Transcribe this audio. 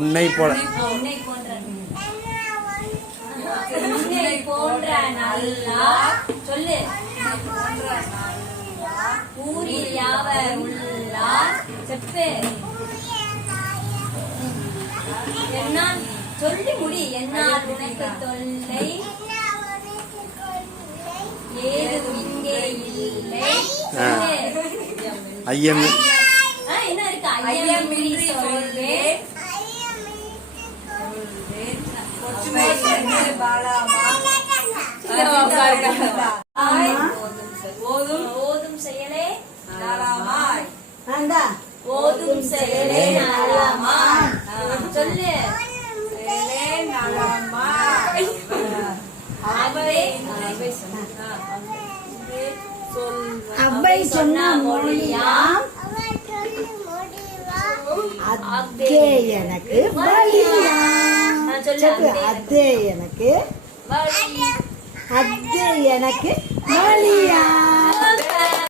உன்னை போல உன்னை போன்ற நல்லா சொல்லு ஊரில் யாவர் உள்ளார் செப்பு என்னால் சொல்லி முடி என்னால் உனக்கு தொல்லை ஏதும் இங்கே இல்லை ஐயம் என்ன இருக்கு ஐயமின்றி சொல்வேன் ஓதும் செயலே ஓதும் செயலே நலமாய் சொல்லு அவ்வை சொன்ன மொழியாம் அத்தே எனக்கு வழியாம் அத்தே எனக்கு அத்தே எனக்கு வழியாம்